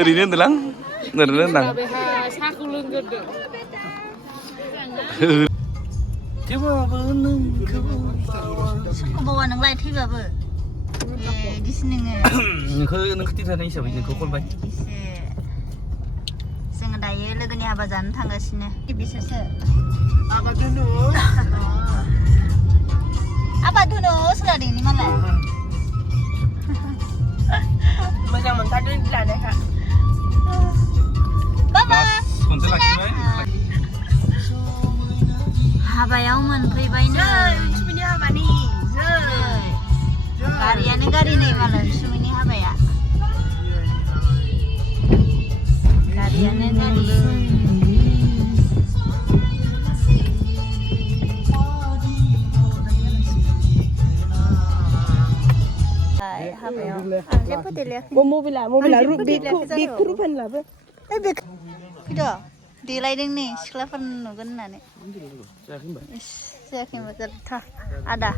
ओरैनो होनदोंलां ओरैनो होनदां साखौ लोंग्रोदो थेवबाबो नोंखौ सोरखौ बावा नोंलाय थैबाबो बिदिसो नोङो नोंखौ थैथारनाय हिसाबै नोंखौ खलबाय जोङो दायो लोगोनि हाबा जानो थांगासिनो बिसोरसो आबाद होनो सोलादोंनि मालाय मोजां मोनथारदों लानायखा बाबा खनसे लाखिबाय हाबायाव मोनफैबाय नै सुमिनि हाबानि गारियानो गारि नै मालाय सुमिनि हाबाया गारियानो गारि हाबायाव आं जेबो देलायाखै मबाइला बेगखौ रुफानि लाबो फैद' देलायदों नै सिख्लाफोर नुगोन होननानै जायाखै होनबा जाथा आदा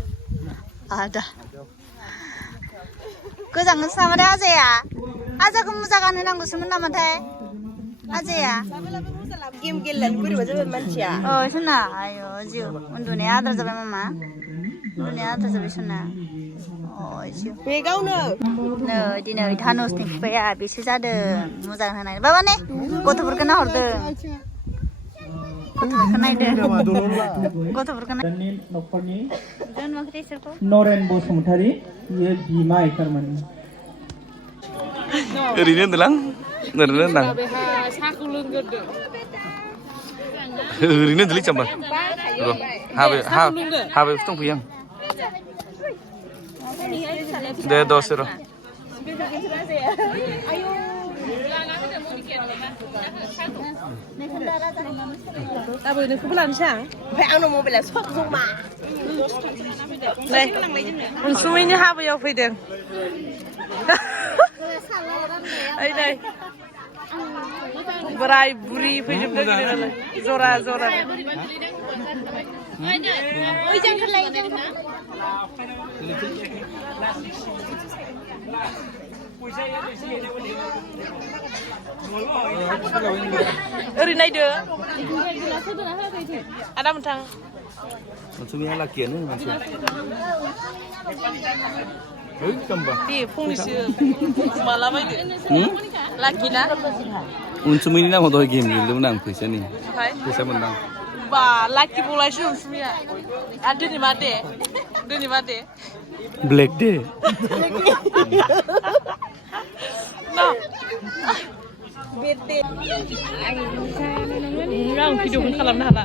गोजांनोसो नामाथाय आजाखौ मोजां गानहोनांगौसोमोन नामाथाय आजाया गेम गेलेनानै बोरैबा जाबाय मानसिया सना आयु जिउ उन्दुनाया आद्रा जाबाय मामा उन्दुनाया आद्रा जाबाय सना बेगावनो नै दिनै धानुसनि बिफाया बेसो जादों मोजां होनाय बाबा ने गथ'फोरखौ नाहरदों गथ'फोरखौ नायदों गथ'फोरखौ न'खरनि नुवाखै इसोरखौ नरेन बसुमतारी बियो बिमाय थारमाने ओरैनो होनदोंलां ओरैनो होनदां साखौ लोंग्रोदो ओरैनो होनदोंलै जाम्बा र' हाबायावसो दंफैयो आं दे दसे र' दाबो नोंखौबो लानोसै आं ओमफ्राय आंनाव मबाइला सब जमा सुमिनि हाबायाव फैदों नै बोराय बुरि फैजोबदों जरा जरा ओरै नायदो आदा मोनथां सुमिया लाखियानो मानसिया दे फंनैसो माला बायदो लाखिना उनसुमिनि नामाव दहाय गेम गेलेदोंमोन आं फैसा मोनदां बा लाखि बलायसो उनसुमिया आरो दिनै मा दे ब्लेक डे आं भिडिअखौनो खालामनो हाला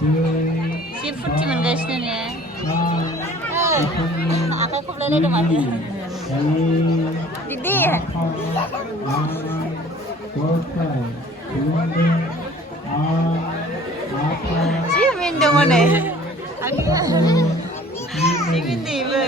जि फुरथि मोनगासिनो ने आखाइ खबलायलायदों माथो दिदि जि मिन्दों माने जि मिन्दोंबो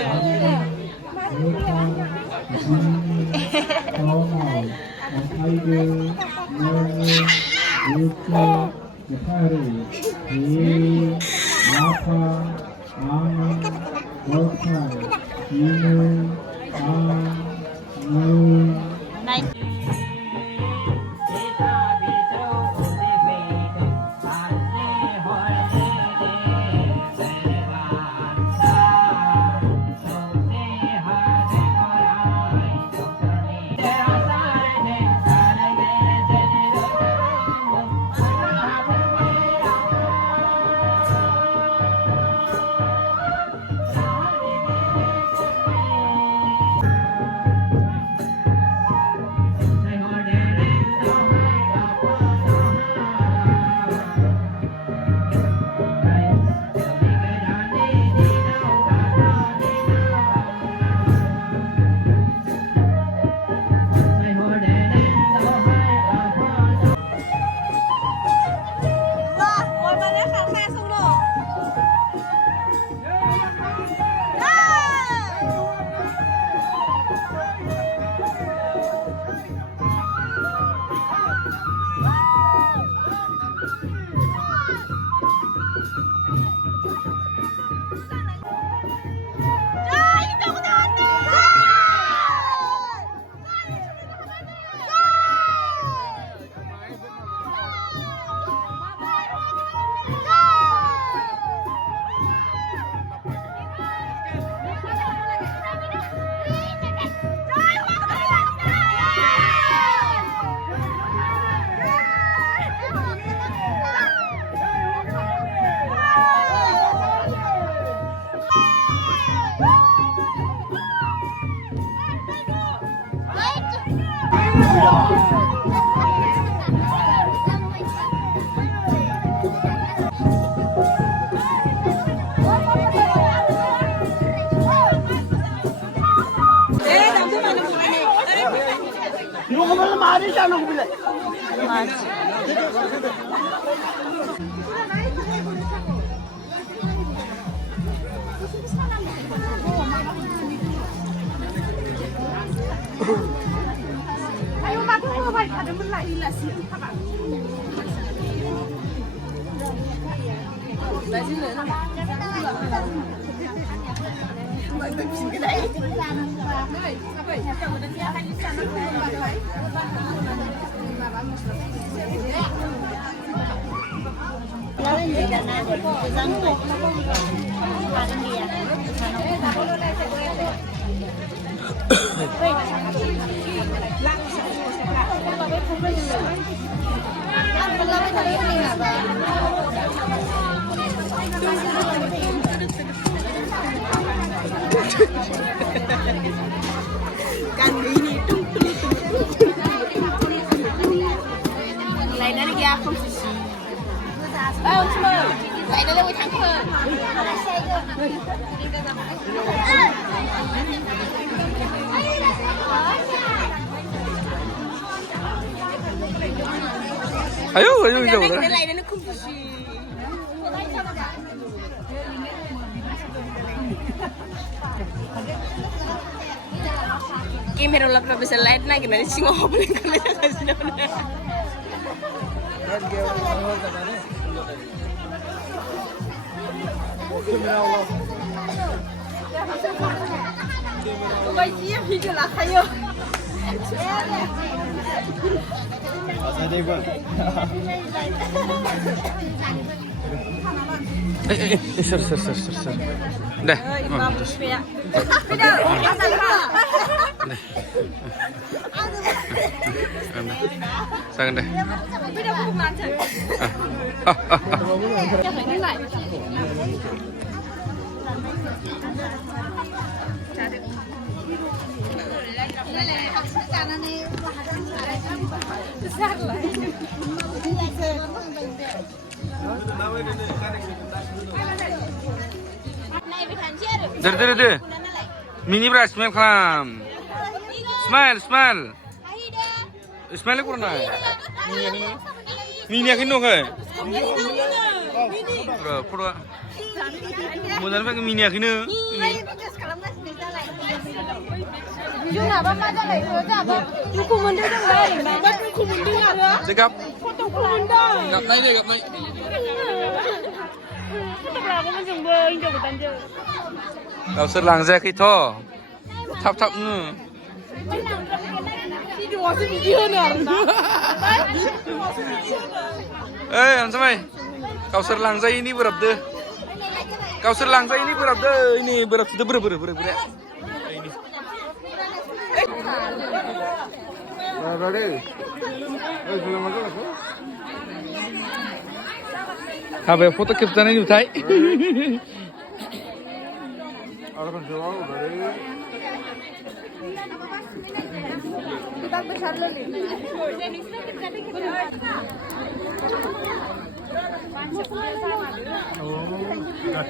Ayo, jauh. Kamera lap na bisa light na gina singo ko pala kamera kasi na. Ba siya video la kayo. Sir. Dah. Sang dah. Dah. Mini brush smile kalam. Smile. Smile kurang nak. Mini akin dong kan? Pura. Modal apa mini akin ni? Juna apa macam ni? Apa? Buku mundur tu baik. Buku mundur ada. Cakap. Foto mundur. Gap naik. Foto berapa macam berhijau bukan je. Kau serlang saya kita. Tap ni. Video ni ada. Sampai. Kau serlang saya ini berapa deh? Ini berapa sudah berapa? Ini. Habe foto capture नहीं उठाई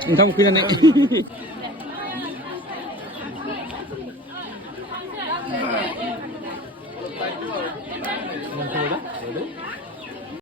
Entah mungkin ni